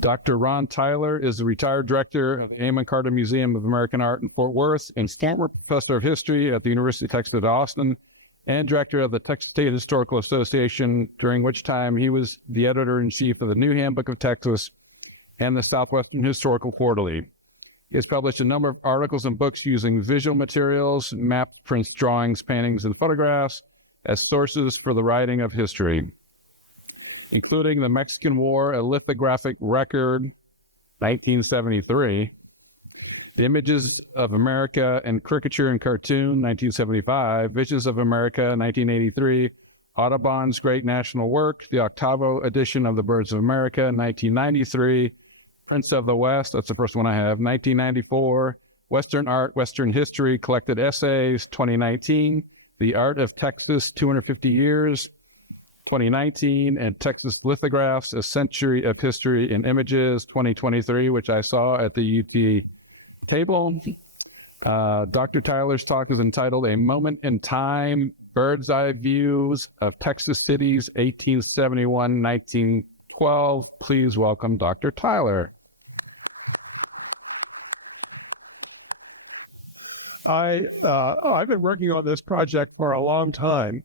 Dr. Ron Tyler is the retired director of the Amon Carter Museum of American Art in Fort Worth and former professor of history at the University of Texas at Austin and director of the Texas State Historical Association, during which time he was the editor-in-chief of the New Handbook of Texas and the Southwestern Historical Quarterly. He has published a number of articles and books using visual materials, maps, prints, drawings, paintings, and photographs as sources for the writing of history, including the Mexican War, a lithographic record, 1973, The Images of America and Caricature and Cartoon, 1975, Visions of America, 1983, Audubon's Great National Work, the octavo edition of the Birds of America, 1993, Prince of the West, that's the first one I have, 1994, Western Art, Western History, Collected Essays, 2019, The Art of Texas, 250 Years, 2019, and Texas Lithographs, A Century of History in Images, 2023, which I saw at the UT table. Dr. Tyler's talk is entitled A Moment in Time, Bird's Eye Views of Texas Cities, 1871-1912. Please welcome Dr. Tyler. I've been working on this project for a long time,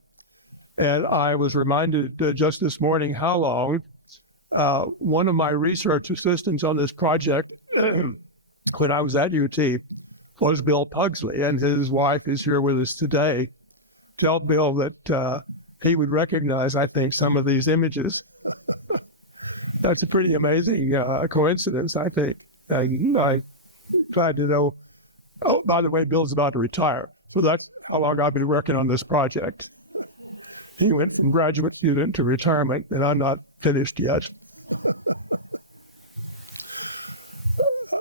and I was reminded just this morning how long. One of my research assistants on this project when I was at UT was Bill Pugsley, and his wife is here with us today. Tell Bill that he would recognize, I think, some of these images. That's a pretty amazing coincidence, I think. I tried to know. Oh, by the way, Bill's about to retire. So that's how long I've been working on this project. He went from graduate student to retirement, and I'm not finished yet.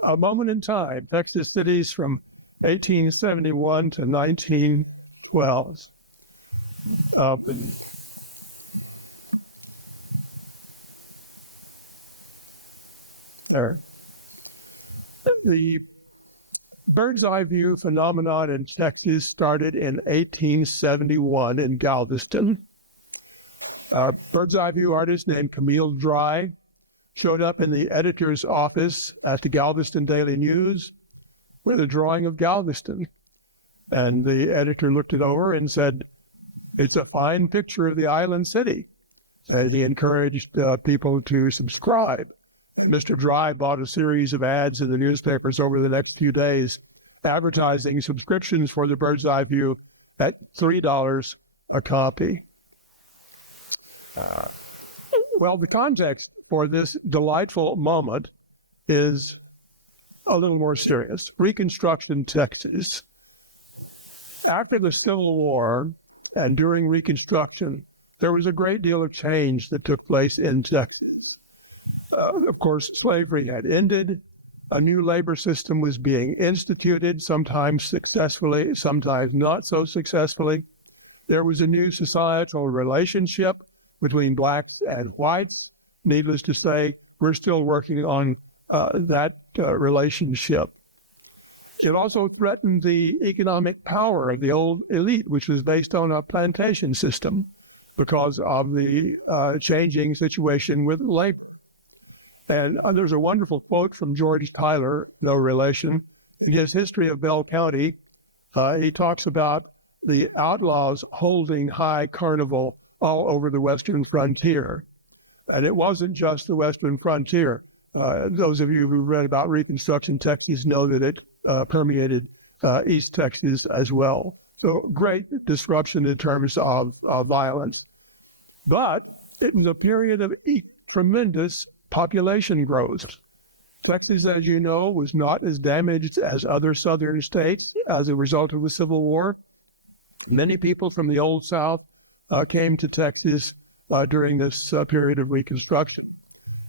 A Moment in Time, Texas Cities from 1871 to 1912. The bird's eye view phenomenon in Texas started in 1871 in Galveston. A bird's eye view artist named Camille Dry showed up in the editor's office at the Galveston Daily News with a drawing of Galveston. And the editor looked it over and said, "It's a fine picture of the island city." And he encouraged people to subscribe. Mr. Dry bought a series of ads in the newspapers over the next few days, advertising subscriptions for the bird's eye view at $3 a copy. Well, the context for this delightful moment is a little more serious. Reconstruction Texas. After the Civil War and during Reconstruction, there was a great deal of change that took place in Texas. Of course, slavery had ended. A new labor system was being instituted, sometimes successfully, sometimes not so successfully. There was a new societal relationship between blacks and whites. Needless to say, we're still working on that relationship. It also threatened the economic power of the old elite, which was based on a plantation system because of the changing situation with labor. And there's a wonderful quote from George Tyler, no relation. In his History of Bell County, he talks about the outlaws holding high carnival all over the western frontier. And it wasn't just the western frontier. Those of you who read about Reconstruction Texas know that it permeated East Texas as well. So great disruption in terms of violence. But in the period of tremendous population growth. Texas, as you know, was not as damaged as other southern states as a result of the Civil War. Many people from the Old South came to Texas during this period of Reconstruction.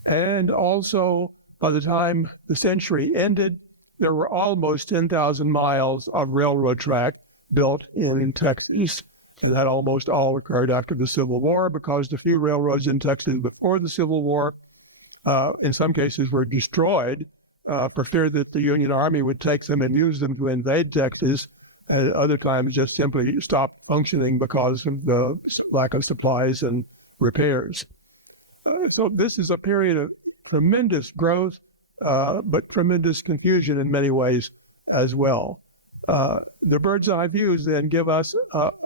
And also, by the time the century ended, there were almost 10,000 miles of railroad track built in Texas. And that almost all occurred after the Civil War because the few railroads in Texas before the Civil War in some cases were destroyed for fear that the Union Army would take them and use them to invade Texas. And other times just simply stopped functioning because of the lack of supplies and repairs. So this is a period of tremendous growth, but tremendous confusion in many ways as well. The bird's eye views then give us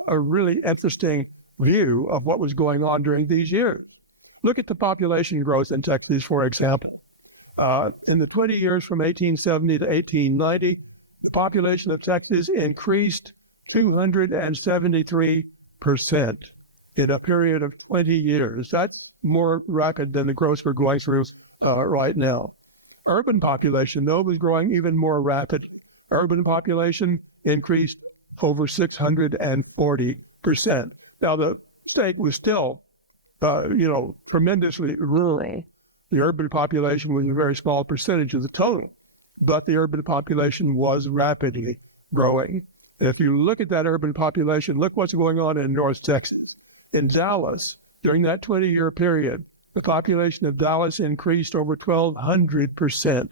a really interesting view of what was going on during these years. Look at the population growth in Texas, for example. In the 20 years from 1870 to 1890, the population of Texas increased 273% in a period of 20 years. That's more rapid than the growth we're going through right now. Urban population, though, was growing even more rapidly. Urban population increased over 640%. Now, the state was still, tremendously rural. The urban population was a very small percentage of the total, but the urban population was rapidly growing. And if you look at that urban population, look what's going on in North Texas. In Dallas, during that 20-year period, the population of Dallas increased over 1,200%.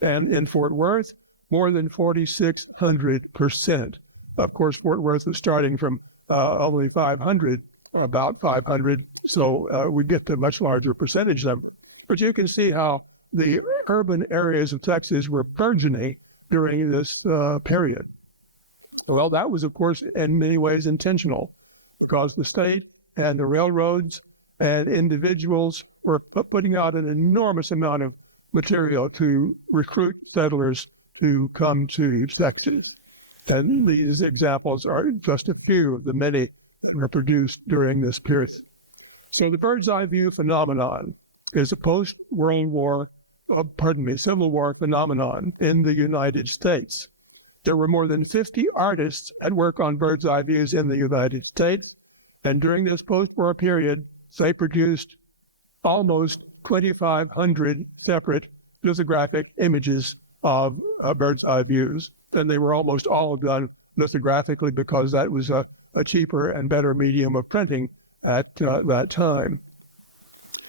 And in Fort Worth, more than 4,600%. Of course, Fort Worth is starting from only 500, about 500, so we get to a much larger percentage number. But you can see how the urban areas of Texas were burgeoning during this period. Well, that was, of course, in many ways intentional, because the state and the railroads and individuals were putting out an enormous amount of material to recruit settlers to come to Texas. And these examples are just a few of the many that were produced during this period. So the bird's eye view phenomenon is a post-Civil War phenomenon in the United States. There were more than 50 artists at work on bird's eye views in the United States, and during this post-war period, they produced almost 2,500 separate lithographic images of bird's eye views. And they were almost all done lithographically because that was a cheaper and better medium of printing at that time.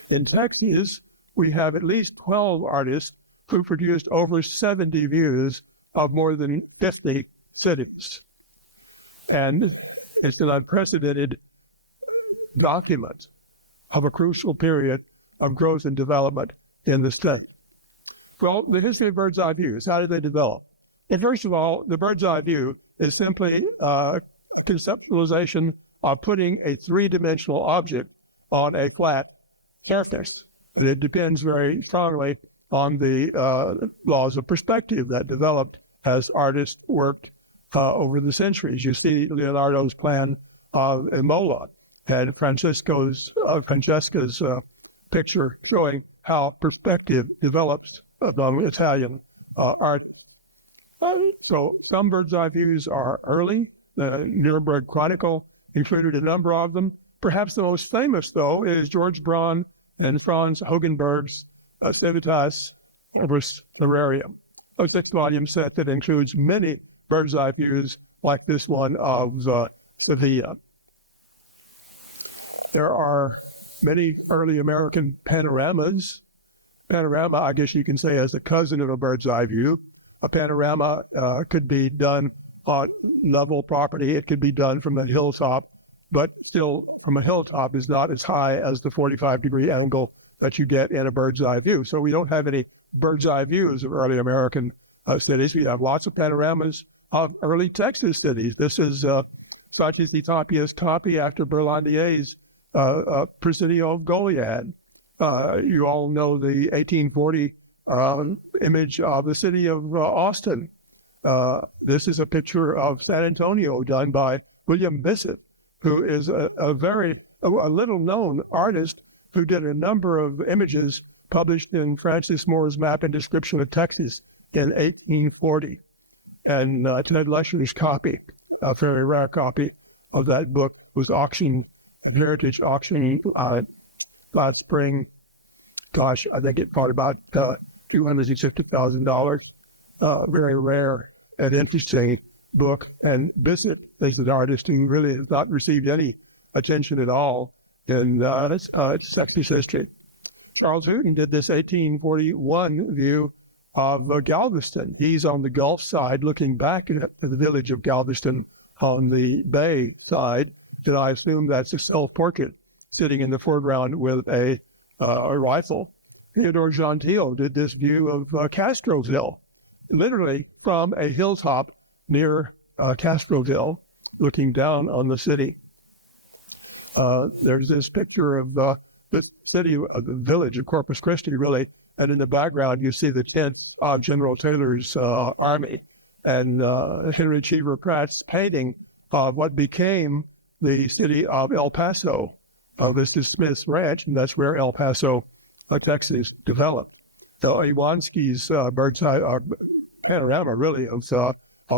In Texas, we have at least 12 artists who produced over 70 views of more than 50 cities. And it's an unprecedented document of a crucial period of growth and development in the state. Well, the history of bird's eye views, how did they develop? And first of all, the bird's eye view is simply a conceptualization of putting a three-dimensional object on a flat surface. It depends very strongly on the laws of perspective that developed as artists worked over the centuries. You see Leonardo's plan of Imola and Francesca's picture showing how perspective develops among Italian artists. So some bird's eye views are early. The Nuremberg Chronicle included a number of them. Perhaps the most famous, though, is George Braun and Franz Hogenberg's Civitas Arbus Terrarium, a 6-volume set that includes many bird's eye views like this one of Sevilla. There are many early American panoramas. Panorama, I guess you can say, as a cousin of a bird's eye view. A panorama could be done on level property. It could be done from a hilltop, but still from a hilltop is not as high as the 45-degree angle that you get in a bird's eye view. So we don't have any bird's eye views of early American cities. We have lots of panoramas of early Texas cities. This is such as the Tapia's Tapi after Berlandier's Presidio Goliad. You all know the 1840 image of the city of Austin. This is a picture of San Antonio done by William Bissett, who is a little-known artist who did a number of images published in Francis Moore's Map and Description of Texas in 1840. And Ted Lesher's copy, a very rare copy of that book, was auctioned at Heritage Auction last spring. Gosh, I think it cost about $250,000. Very rare and interesting book. And Bissett is an artist who really has not received any attention at all in Texas history. Charles Hooton did this 1841 view of Galveston. He's on the Gulf side looking back at the village of Galveston on the bay side. And I assume that's a self-portrait sitting in the foreground with a rifle. Theodore Gentile did this view of Castroville, literally from a hilltop near Castroville, looking down on the city. There's this picture of the city, the village of Corpus Christi, really, and in the background you see the tents of General Taylor's army, and Henry Cheever Pratt's painting of what became the city of El Paso. This is Smith's Ranch, and that's where El Paso, Texas, developed. So Iwansky's bird's eye panorama, really, of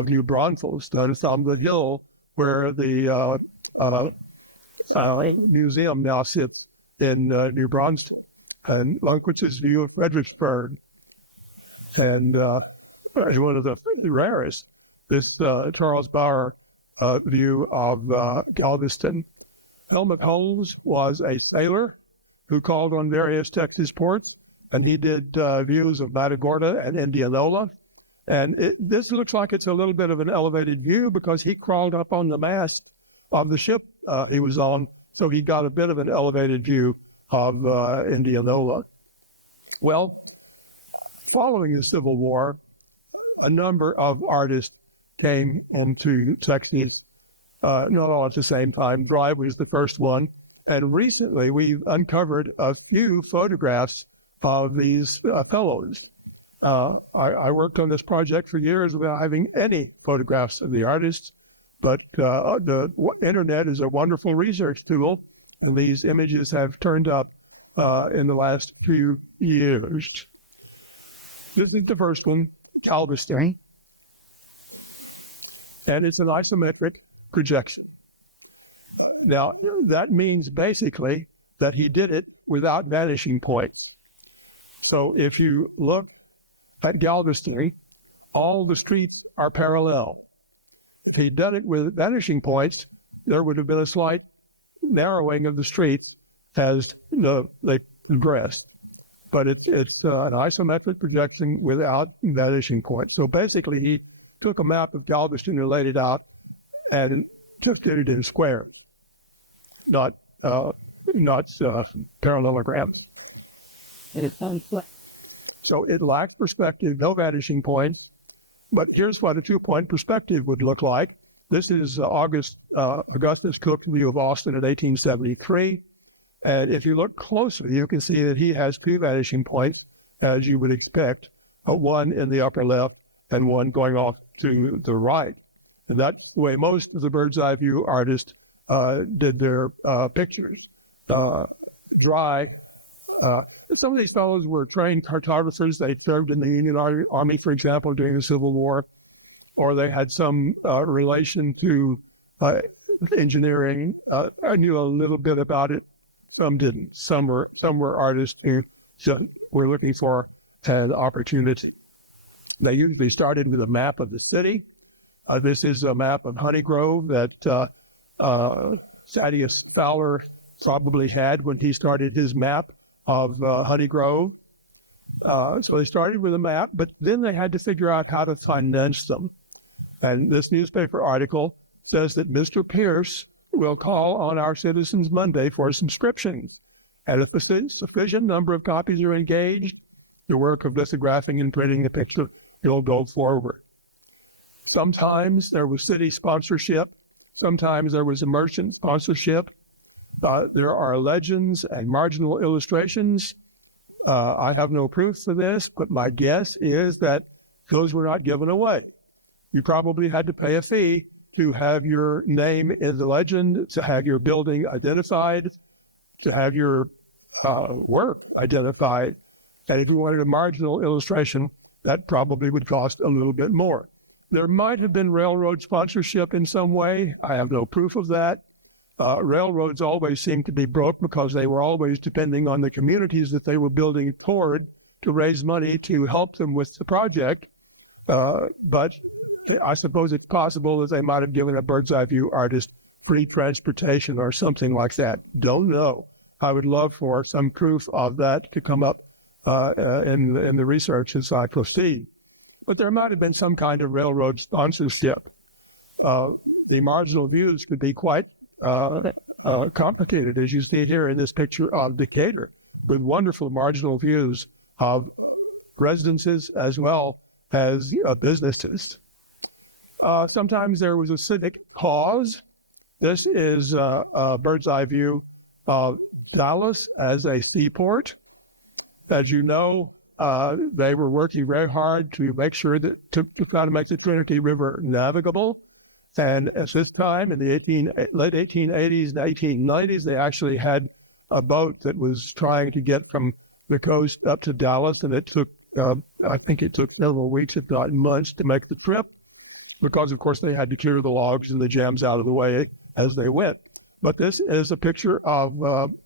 New Braunfels, that's on the hill where the museum now sits in New Braunfels, and Lundquiist's view of Fredericksburg, and one of the rarest, this Charles Bauer view of Galveston. Helmut Holmes was a sailor who called on various Texas ports, and he did views of Matagorda and Indianola. And this looks like it's a little bit of an elevated view because he crawled up on the mast of the ship he was on, so he got a bit of an elevated view of Indianola. Well, following the Civil War, a number of artists came into Texas, not all at the same time. Drive was the first one. And recently, we've uncovered a few photographs of these fellows. I worked on this project for years without having any photographs of the artists, but the internet is a wonderful research tool, and these images have turned up in the last few years. This is the first one, Galveston, and it's an isometric projection. Now, that means basically that he did it without vanishing points. So if you look at Galveston, all the streets are parallel. If he'd done it with vanishing points, there would have been a slight narrowing of the streets as they progressed. But it's an isometric projection without vanishing points. So basically, he took a map of Galveston and laid it out and took it in squares, not parallelograms. So it lacks perspective, no vanishing points. But here's what a 2-point perspective would look like. This is Augustus Cook's view of Austin in 1873. And if you look closely, you can see that he has 2 vanishing points, as you would expect, one in the upper left and one going off to the right. And that's the way most of the bird's eye view artists did their pictures. Dry. Some of these fellows were trained cartographers. They served in the Union Army, for example, during the Civil War, or they had some relation to engineering. I knew a little bit about it. Some didn't. Some were artists who were looking for an opportunity. They usually started with a map of the city. This is a map of Honeygrove that Thaddeus Fowler probably had when he started his map of Honeygrove. So they started with a map, but then they had to figure out how to finance them. And this newspaper article says that Mr. Pierce will call on our citizens Monday for subscriptions. And if a sufficient number of copies are engaged, the work of lithographing and printing the picture will go forward. Sometimes there was city sponsorship. Sometimes there was merchant sponsorship. There are legends and marginal illustrations. I have no proof for this, but my guess is that those were not given away. You probably had to pay a fee to have your name in the legend, to have your building identified, to have your work identified. And if you wanted a marginal illustration, that probably would cost a little bit more. There might have been railroad sponsorship in some way. I have no proof of that. Railroads always seemed to be broke because they were always depending on the communities that they were building toward to raise money to help them with the project. But I suppose it's possible that they might have given a bird's eye view artist free transportation or something like that. Don't know. I would love for some proof of that to come up in the research as I proceed. But there might have been some kind of railroad sponsorship. The marginal views could be quite complicated, as you see here in this picture of Decatur. with wonderful marginal views of residences as well as businesses. Sometimes there was a civic cause. This is a bird's eye view of Dallas as a seaport. As you know, they were working very hard to make sure that to kind of make the Trinity River navigable. And at this time, in the late 1880s and 1890s, they actually had a boat that was trying to get from the coast up to Dallas, and it took, I think it took several weeks, if not months, to make the trip, because, of course, they had to clear the logs and the jams out of the way as they went. But this is a picture of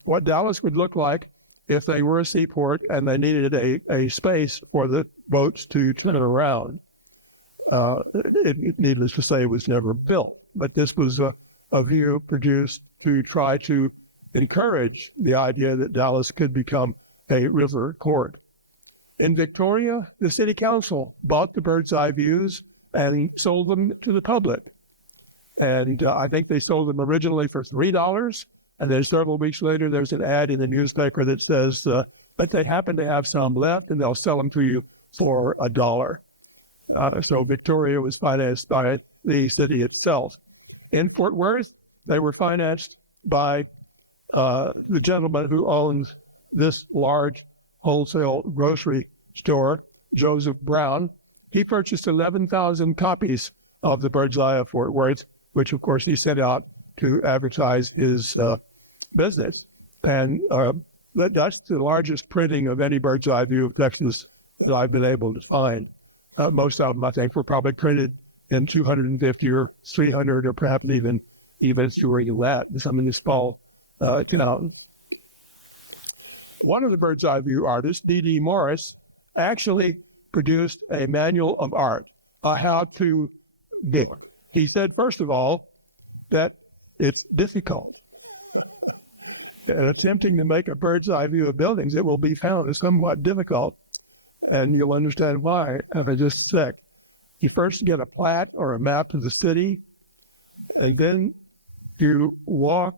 what Dallas would look like if they were a seaport and they needed a space for the boats to turn around. Needless to say, it was never built. But this was a view produced to try to encourage the idea that Dallas could become a river port. In Victoria, the city council bought the bird's eye views and sold them to the public. And I think they sold them originally for $3. And then several weeks later, there's an ad in the newspaper that says that they happen to have some left and they'll sell them to you for $1. So Victoria was financed by the city itself. In Fort Worth, they were financed by the gentleman who owns this large wholesale grocery store, Joseph Brown. He purchased 11,000 copies of the Bird's Eye of Fort Worth, which, of course, he sent out to advertise his business. And that's the largest printing of any bird's eye view of Texas that I've been able to find. Most of them, I think, were probably printed in 250 or 300 or perhaps even fewer than that. Some in this fall, One of the bird's eye view artists, D.D. Morris, actually produced a manual of art on how to get. He said, first of all, that it's difficult. And attempting to make a bird's eye view of buildings, it will be found is somewhat difficult. And you'll understand why after just a sec. You first get a plat or a map of the city, and then you walk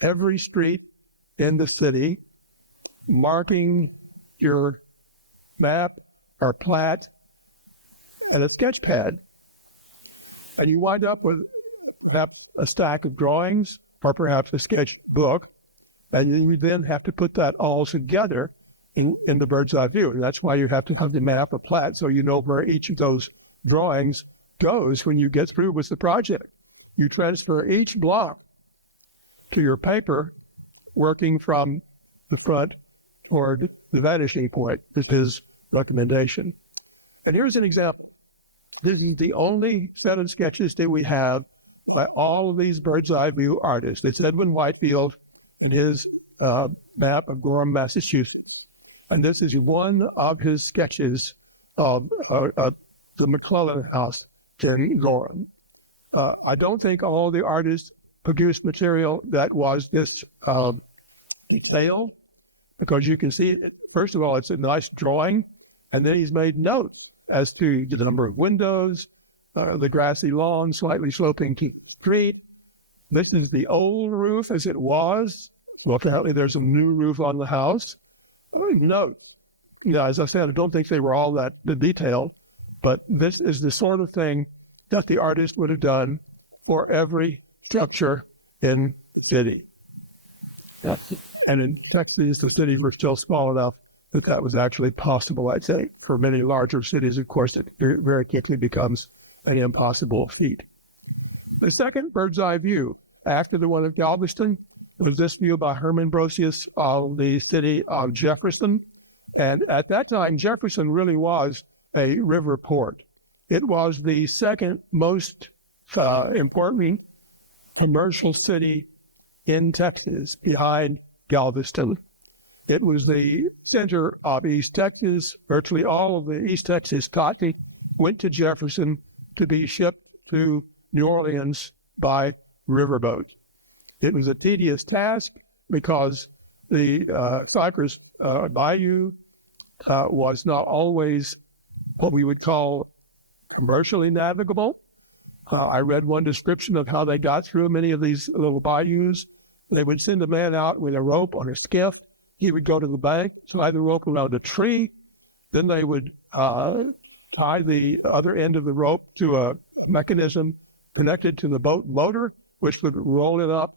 every street in the city, marking your map or plat and a sketch pad. And you wind up with perhaps a stack of drawings or perhaps a sketch book. And you then have to put that all together in the bird's eye view. And that's why you have to have the map, a plat, so you know where each of those drawings goes when you get through with the project. You transfer each block to your paper, working from the front toward the vanishing point. This is his recommendation. And here's an example. This is the only set of sketches that we have by all of these bird's eye view artists. It's Edwin Whitefield and his map of Gorham, Massachusetts. And this is one of his sketches of the McClellan House in Gorham. I don't think all the artists produced material that was this detailed, because you can see it. First of all, it's a nice drawing, and then he's made notes as to the number of windows, the grassy lawn, slightly sloping street. This is the old roof as it was. Well, apparently there's a new roof on the house. Notes. As I said, I don't think they were all that detailed, but this is the sort of thing that the artist would have done for every structure in the city. And in Texas, the cities were still small enough that was actually possible, I'd say. For many larger cities, of course, it very quickly becomes an impossible feat. The second bird's eye view, after the one of Galveston, was this view by Herman Brosius of the city of Jefferson. And at that time, Jefferson really was a river port. It was the second most important commercial city in Texas behind Galveston. It was the center of East Texas. Virtually all of the East Texas cotton went to Jefferson to be shipped to New Orleans by riverboat. It was a tedious task because the Cypress Bayou was not always what we would call commercially navigable. I read one description of how they got through many of these little bayous. They would send a man out with a rope on a skiff. he would go to the bank, tie the rope around a tree, then they would tie the other end of the rope to a mechanism connected to the boat motor, which would roll it up.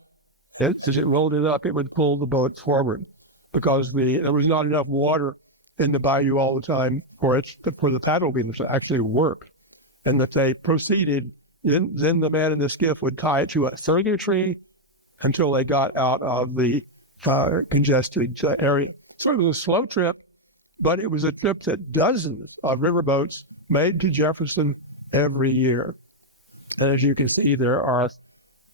As it rolled it up, it would pull the boat forward because there was not enough water in the bayou all the time for the paddle beams to actually work. And that they proceeded, then the man in the skiff would tie it to a surrogate tree until they got out of the congested area. So it was a slow trip, but it was a trip that dozens of riverboats made to Jefferson every year. And as you can see, there are,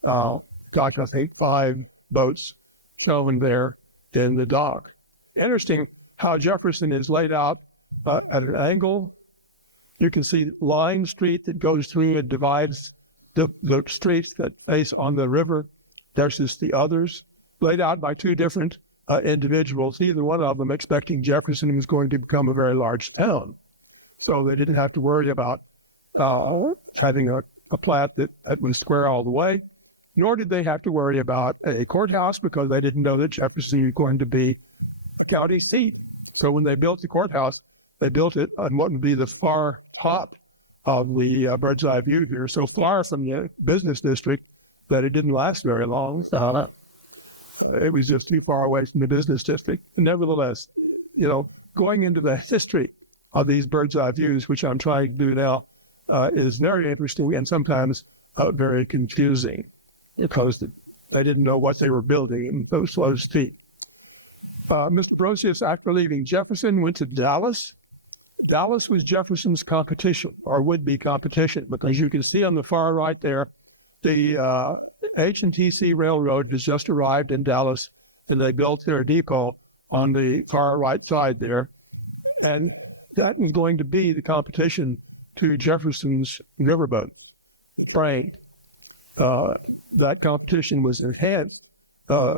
I think, 5 boats shown there in the dock. Interesting how Jefferson is laid out at an angle. You can see Line Street that goes through and divides the streets that face on the river versus the others, laid out by 2 different individuals, either one of them expecting Jefferson was going to become a very large town. So they didn't have to worry about having a plat that was square all the way, nor did they have to worry about a courthouse because they didn't know that Jefferson was going to be a county seat. So when they built the courthouse, they built it on what would be the far top of the bird's eye view here, so far from the business district that it didn't last very long. It was just too far away from the business district. Nevertheless, going into the history of these bird's eye views, which I'm trying to do now, is very interesting and sometimes very confusing because they didn't know what they were building in those slow feet. Mr. Brosius, after leaving Jefferson, went to Dallas. Dallas was Jefferson's competition, or would-be competition, because you can see on the far right there, the H&TC Railroad has just arrived in Dallas, and they built their depot on the far right side there. And that was going to be the competition to Jefferson's riverboat train. That competition was enhanced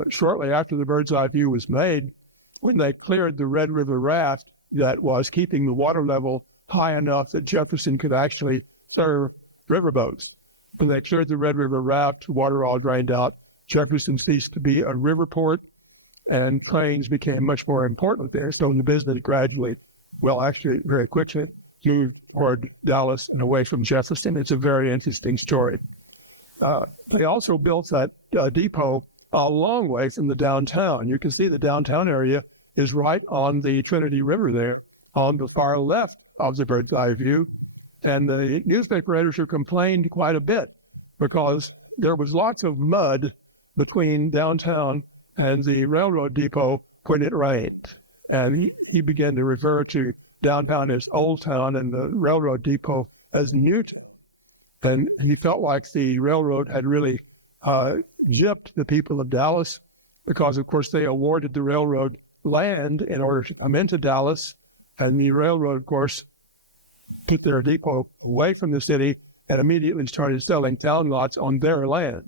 shortly after the bird's eye view was made, when they cleared the Red River raft that was keeping the water level high enough that Jefferson could actually serve riverboats. When they cleared the Red River raft, water all drained out. Jefferson ceased to be a river port, and trains became much more important there. So the business gradually, actually very quickly, moved toward Dallas and away from Jefferson. It's a very interesting story. They also built that depot a long way from the downtown. You can see the downtown area is right on the Trinity River there, on the far left of the bird's eye view. And the newspaper editor complained quite a bit because there was lots of mud between downtown and the railroad depot when it rained. And he began to refer to downtown as Old Town and the railroad depot as New Town. And he felt like the railroad had really gypped the people of Dallas because, of course, they awarded the railroad land in order to come into Dallas. And the railroad, of course, took their depot away from the city and immediately started selling town lots on their land.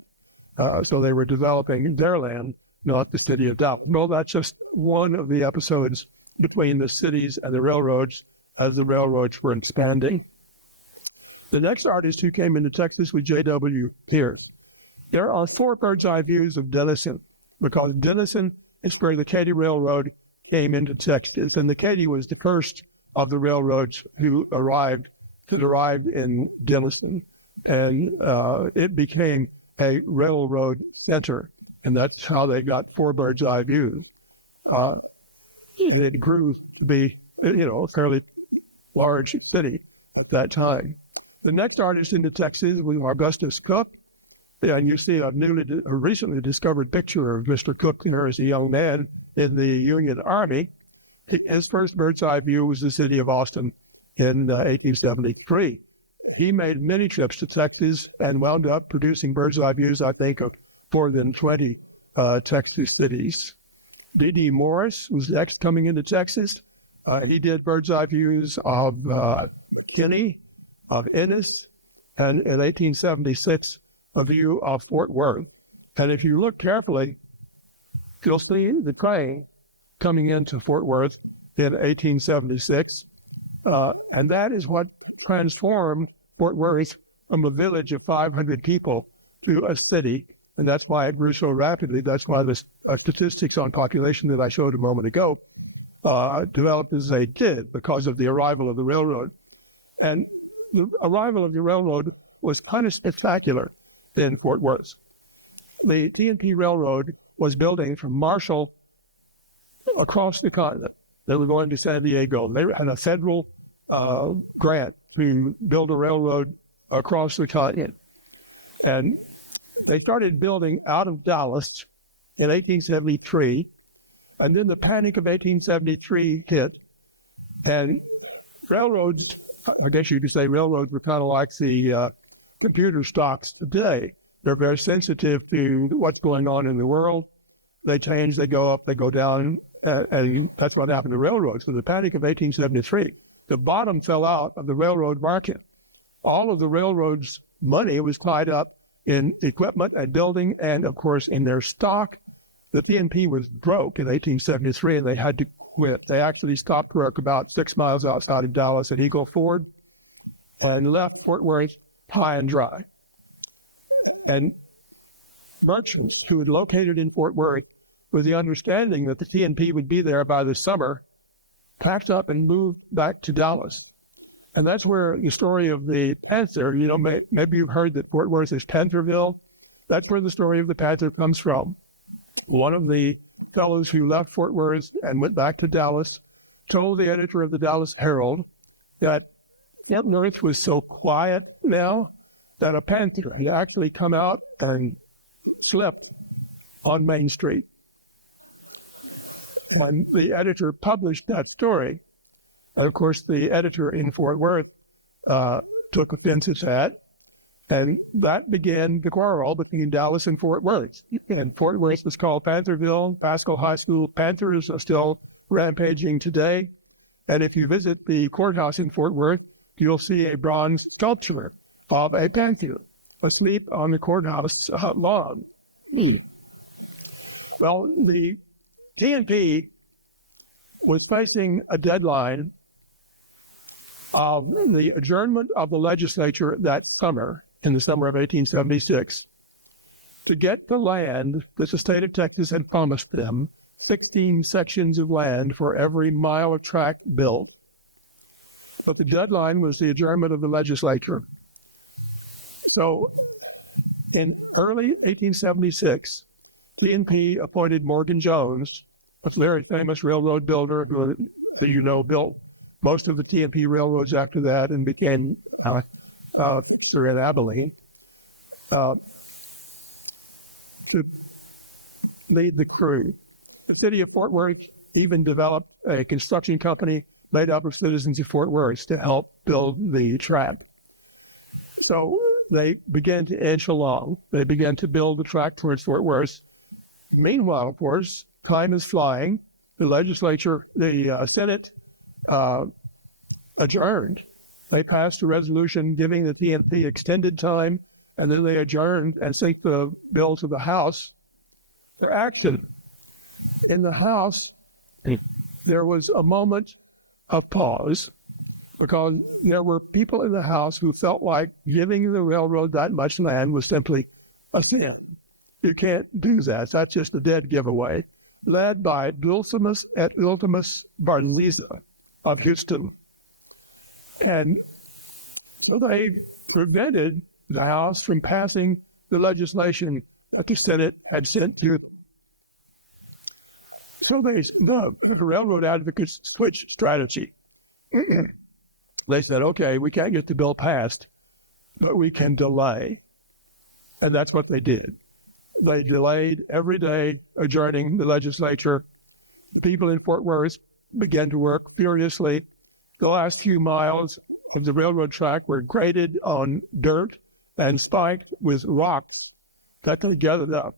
So they were developing their land, not the city of Dallas. Well, that's just one of the episodes between the cities and the railroads as the railroads were expanding. The next artist who came into Texas was J.W. Pierce. There are 4 bird's eye views of Denison because Denison is where the Katy Railroad came into Texas, and the Katy was the first of the railroads who arrived in Denison, and it became a railroad center, and that's how they got 4 bird's eye views. It grew to be, a fairly large city at that time. The next artist into Texas was Augustus Cook. And you see a recently discovered picture of Mr. Cook here as a young man in the Union Army. His first bird's eye view was the city of Austin in 1873. He made many trips to Texas and wound up producing bird's eye views, I think, of more than 20 Texas cities. D.D. Morris was next coming into Texas. He did bird's eye views of McKinney, of Ennis, and in 1876, a view of Fort Worth. And if you look carefully, you'll see the train coming into Fort Worth in 1876. And that is what transformed Fort Worth from a village of 500 people to a city and that's why it grew so rapidly. That's why the statistics on population that I showed a moment ago developed as they did because of the arrival of the railroad. And the arrival of the railroad was kind of spectacular in Fort Worth. The T&P Railroad was building from Marshall across the continent. They were going to San Diego. They had a federal grant to build a railroad across the continent. And they started building out of Dallas in 1873. And then the Panic of 1873 hit. And railroads, I guess you could say railroads were kind of like the computer stocks today. They're very sensitive to what's going on in the world. They change, they go up, they go down, and that's what happened to railroads. So the Panic of 1873, the bottom fell out of the railroad market. All of the railroads' money was tied up in equipment and building, and of course in their stock. The T&P was broke in 1873, and they had to quit. They actually stopped work about 6 miles outside of Dallas at Eagle Ford and left Fort Worth high and dry. And merchants who had located in Fort Worth with the understanding that the T&P would be there by the summer packed up and moved back to Dallas. And that's where the story of the Panther, maybe you've heard that Fort Worth is Pantherville. That's where the story of the Panther comes from. One of the fellows who left Fort Worth and went back to Dallas told the editor of the Dallas Herald that North was so quiet now that a panther had actually come out and slept on Main Street. When the editor published that story, of course, the editor in Fort Worth took offense at that, and that began the quarrel between Dallas and Fort Worth. And Fort Worth was called Pantherville. Pasco High School Panthers are still rampaging today. And if you visit the courthouse in Fort Worth, you'll see a bronze sculpture of a panther asleep on the courthouse lawn. Well, the T&P was facing a deadline of the adjournment of the legislature that summer, in the summer of 1876, to get the land that the state of Texas had promised them, 16 sections of land for every mile of track built. But the deadline was the adjournment of the legislature. So in early 1876, T&P appointed Morgan Jones, a very famous railroad builder who built most of the T&P railroads after that and became fixer in Abilene, to lead the crew. The city of Fort Worth even developed a construction company made up of citizens of Fort Worth to help build the track. So they began to edge along. They began to build the track towards Fort Worth. Meanwhile, of course, time is flying. The legislature, the Senate adjourned. They passed a resolution giving the T&P extended time, and then they adjourned and sent the bill to the House. They're active. In the House, there was a moment of pause because there were people in the House who felt like giving the railroad that much land was simply a sin. You can't do that. That's just a dead giveaway. Led by Dulcimus et Ultimus Barnleza of Houston. And so they prevented the House from passing the legislation that the Senate had sent to them. So the railroad advocates switched strategy. They said, okay, we can't get the bill passed, but we can delay. And that's what they did. They delayed every day, adjourning the legislature. People in Fort Worth began to work furiously. The last few miles of the railroad track were graded on dirt and spiked with rocks that they gathered up.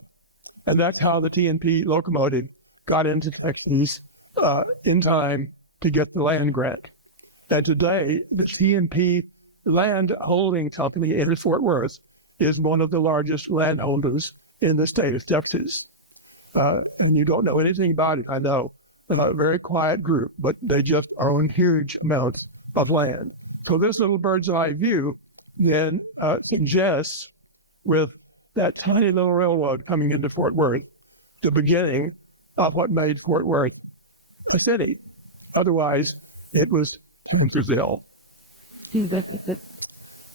And that's how the T&P locomotive got into Texas in time to get the land grant. And today, the T&P Land Holding Company in Fort Worth is one of the largest landholders in the state of Texas. And you don't know anything about it, I know. They're a very quiet group, but they just own huge amounts of land. So this little bird's eye view then suggests with that tiny little railroad coming into Fort Worth, the beginning of what made Fort Worth a city. Otherwise, it was Brazil.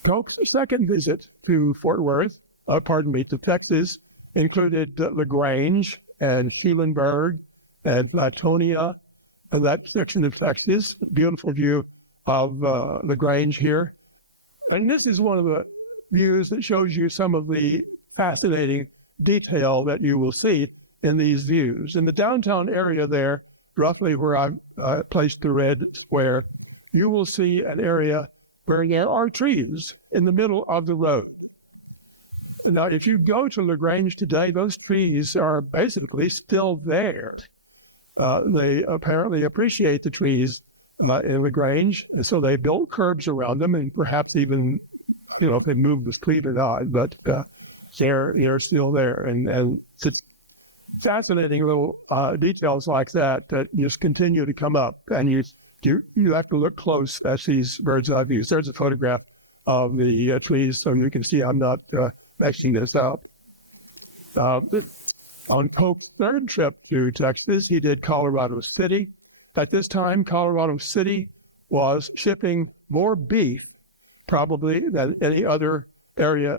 Coke's second visit to Fort Worth, to Texas, included LaGrange and Keelenburg and Latonia, and that section of Texas. Beautiful view of LaGrange here. And this is one of the views that shows you some of the fascinating detail that you will see in these views. In the downtown area there, roughly where I've placed the red square, you will see an area where there are trees in the middle of the road. Now, if you go to LaGrange today, those trees are basically still there. They apparently appreciate the trees in LaGrange, and so they built curbs around them, and perhaps even, if they moved the street or not, but they're still there. And it's fascinating little details like that that just continue to come up, and you have to look close at these bird's eye views. There's a photograph of the trees, so you can see I'm not mixing this up. On Pope's third trip to Texas, he did Colorado City. At this time, Colorado City was shipping more beef, probably, than any other area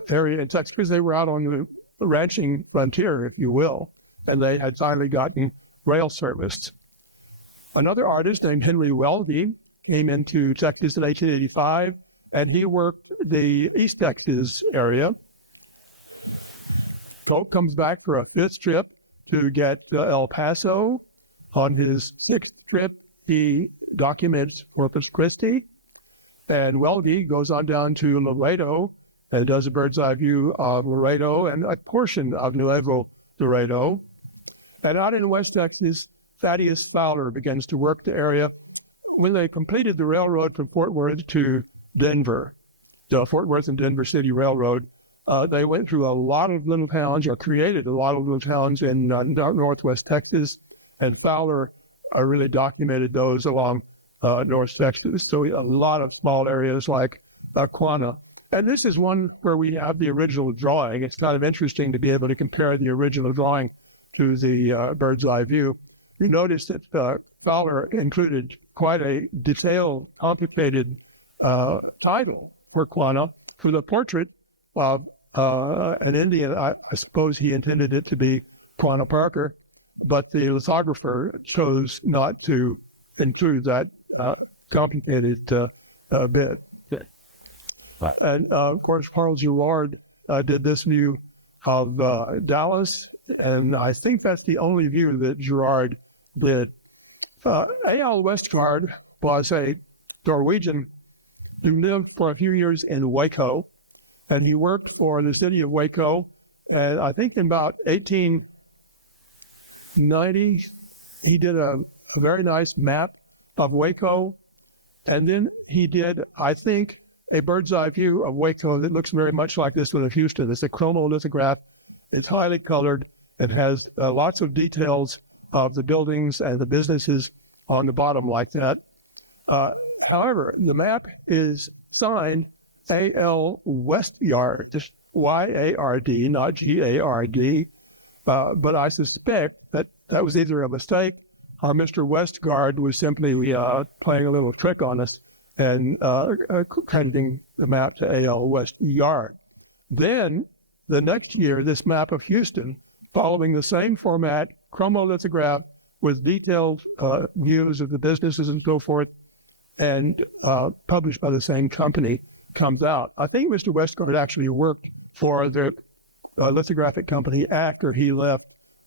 in Texas, because they were out on the ranching frontier, if you will, and they had finally gotten rail service. Another artist named Henry Weldy came into Texas in 1885, and he worked the East Texas area. Coke comes back for a fifth trip to get El Paso. On his sixth trip, he documents Corpus Christi, and Weldy goes on down to Laredo and does a bird's eye view of Laredo and a portion of Nuevo Laredo. And out in West Texas, Thaddeus Fowler begins to work the area. When they completed the railroad from Fort Worth to Denver, the Fort Worth and Denver City Railroad, they went through a lot of little towns, or created a lot of little towns in northwest Texas, and Fowler really documented those along North Texas. So a lot of small areas like Quanah. And this is one where we have the original drawing. It's kind of interesting to be able to compare the original drawing to the bird's eye view. You notice that Fowler included quite a detailed, complicated title for Quanah. For the portrait of an Indian, I suppose he intended it to be Quanah Parker, but the lithographer chose not to include that complicated bit. And, of course, Paul Girard did this view of Dallas, and I think that's the only view that Girard did. A.L. Westgard was a Norwegian who lived for a few years in Waco, and he worked for the city of Waco, and I think in about 1890, he did a very nice map of Waco, and then he did, I think, a bird's eye view of Waco that looks very much like this one of Houston. It's a chromolithograph. It's highly colored. It has lots of details of the buildings and the businesses on the bottom like that. However, the map is signed A.L. Westgard, just Y-A-R-D, not G-A-R-D. But I suspect that that was either a mistake. Mr. Westgard was simply playing a little trick on us and handing the map to A.L. Westgard. Then, the next year, this map of Houston, following the same format, chromolithograph with detailed views of the businesses and so forth, and published by the same company, comes out. I think Mr. Westgard had actually worked for the lithographic company after he left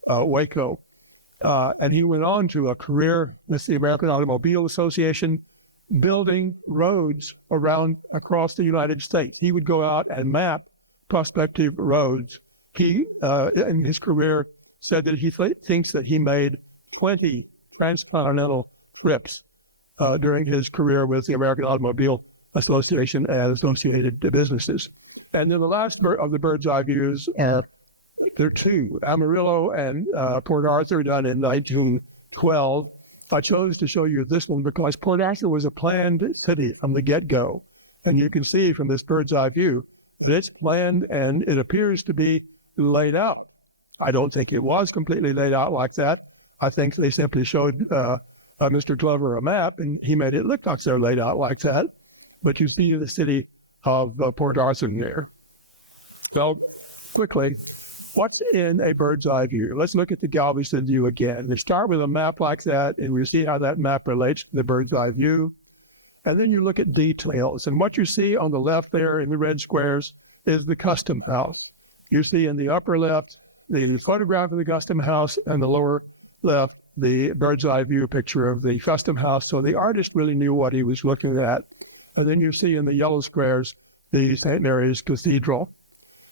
Waco. And he went on to a career with the American Automobile Association, building roads across the United States. He would go out and map prospective roads. He, in his career, said that he thinks that he made 20 transcontinental trips during his career with the American Automobile Association and associated businesses. And then the last of the bird's eye views, there are two, Amarillo and Port Arthur, done in 1912. I chose to show you this one because Port Arthur was a planned city from the get-go. And you can see from this bird's eye view But it's planned and it appears to be laid out. I don't think it was completely laid out like that. I think they simply showed Mr. Glover a map and he made it look like they're laid out like that. But you see the city of Port Arthur there. So quickly, what's in a bird's eye view? Let's look at the Galveston view again. We start with a map like that, and we see how that map relates to the bird's eye view. And then you look at details. And what you see on the left there in the red squares is the custom house. You see in the upper left the photograph of the custom house, and the lower left the bird's eye view picture of the custom house. So the artist really knew what he was looking at. And then you see in the yellow squares the St. Mary's Cathedral.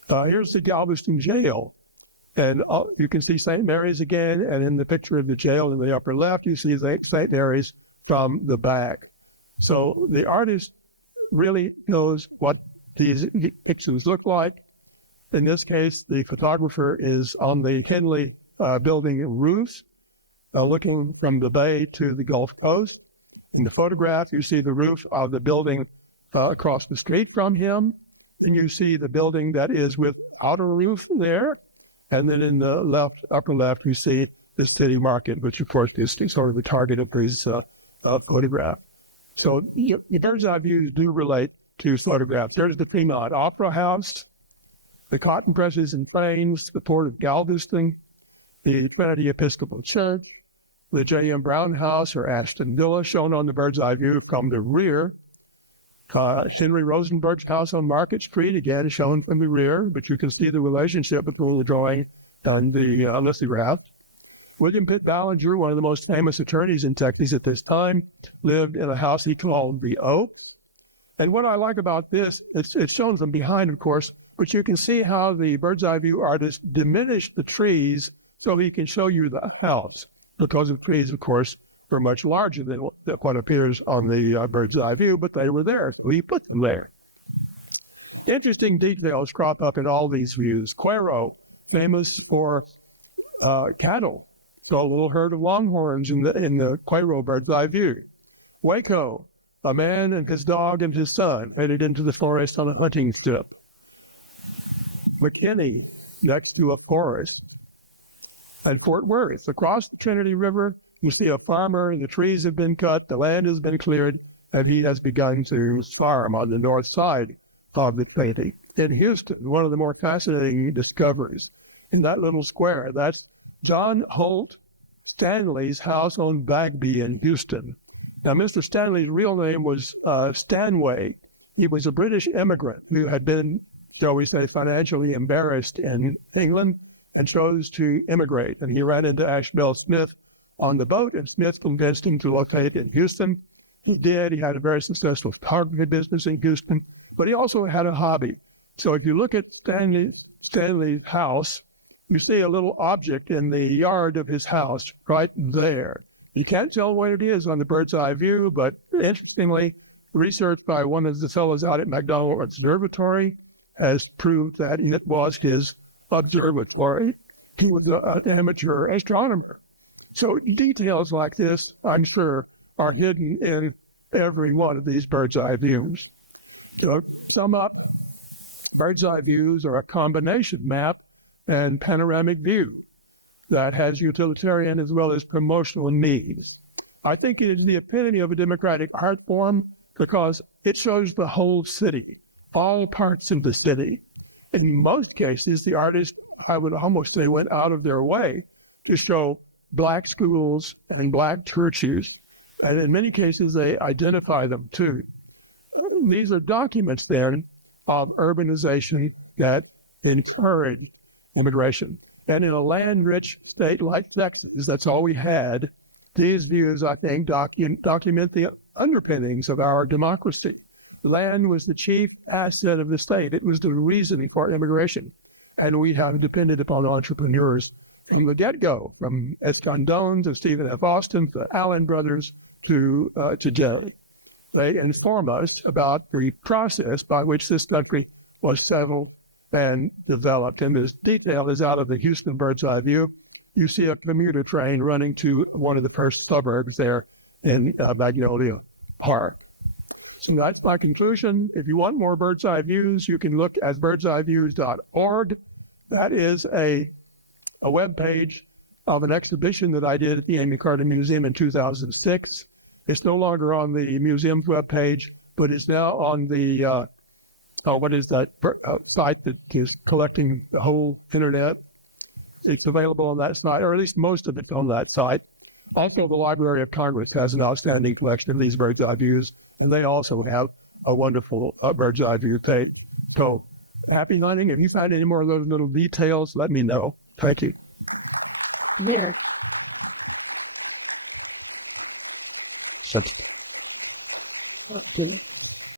Here's the Galveston jail. And you can see St. Mary's again. And in the picture of the jail in the upper left, you see St. Mary's from the back. So the artist really knows what these pictures look like. In this case, the photographer is on the Kenley building roofs, looking from the bay to the Gulf Coast. In the photograph, you see the roof of the building across the street from him. And you see the building that is without a roof there. And then in the upper left, you see the city market, which of course is sort of the target of his photograph. So the bird's eye views do relate to photographs. There's the Piedmont Opera House, the cotton presses and frames, the Port of Galveston, the Trinity Episcopal Church, the J.M. Brown House or Aston Villa, shown on the bird's eye view from the rear. Henry Rosenberg's house on Market Street, again, shown from the rear, but you can see the relationship between the drawing and the lithograph. William Pitt Ballinger, one of the most famous attorneys in Texas at this time, lived in a house he called the Oaks. And what I like about this, it shows them behind, of course, but you can see how the bird's eye view artist diminished the trees so he can show you the house, because the trees, of course, were much larger than what appears on the bird's eye view, but they were there, so he put them there. Interesting details crop up in all these views. Cuero, famous for cattle, saw a little herd of longhorns in the Cuero bird's eye view. Waco, a man and his dog and his son headed into the forest on a hunting trip. McKinney, next to a forest. And Fort Worth, across the Trinity River, you see a farmer, and the trees have been cut, the land has been cleared, and he has begun to farm on the north side of the Trinity. In Houston, one of the more fascinating discoveries in that little square, that's John Holt Stanley's house on Bagby in Houston. Now, Mr. Stanley's real name was Stanway. He was a British immigrant who had been, shall we say, financially embarrassed in England and chose to immigrate. And he ran into Ashbel Smith on the boat, and Smith convinced him to locate in Houston. He did. He had a very successful photography business in Houston, but he also had a hobby. So if you look at Stanley's house, you see a little object in the yard of his house right there. You can't tell what it is on the bird's eye view, but interestingly, research by one of the fellows out at McDonald Observatory has proved that it was his observatory. He was an amateur astronomer. So details like this, I'm sure, are hidden in every one of these bird's eye views. So sum up, bird's eye views are a combination map and panoramic view that has utilitarian as well as promotional needs. I think it is the epitome of a democratic art form because it shows the whole city, all parts of the city. In most cases, the artists, I would almost say, went out of their way to show Black schools and Black churches. And in many cases, they identify them too. These are documents then of urbanization that encouraged immigration. And in a land-rich state like Texas, that's all we had. These views, I think, document the underpinnings of our democracy. Land was the chief asset of the state. It was the reason for immigration. And we have depended upon entrepreneurs from the get-go, from S. Condon to Stephen F. Austin, to Allen Brothers, to Jerry. They inform us about the process by which this country was settled and developed. And this detail is out of the Houston bird's eye view. You see a commuter train running to one of the first suburbs there in Magnolia Park. So that's my conclusion. If you want more bird's eye views, you can look at bird'seyeviews.org. That is a web page of an exhibition that I did at the Amy Carter Museum in 2006. It's no longer on the museum's web page, but it's now on the site that is collecting the whole internet. It's available on that site, or at least most of it on that site. Also, the Library of Congress has an outstanding collection of these bird's eye views, and they also have a wonderful bird's eye view page. So, happy hunting. If you find any more of those little details, let me know. Thank you. There. Such. Okay.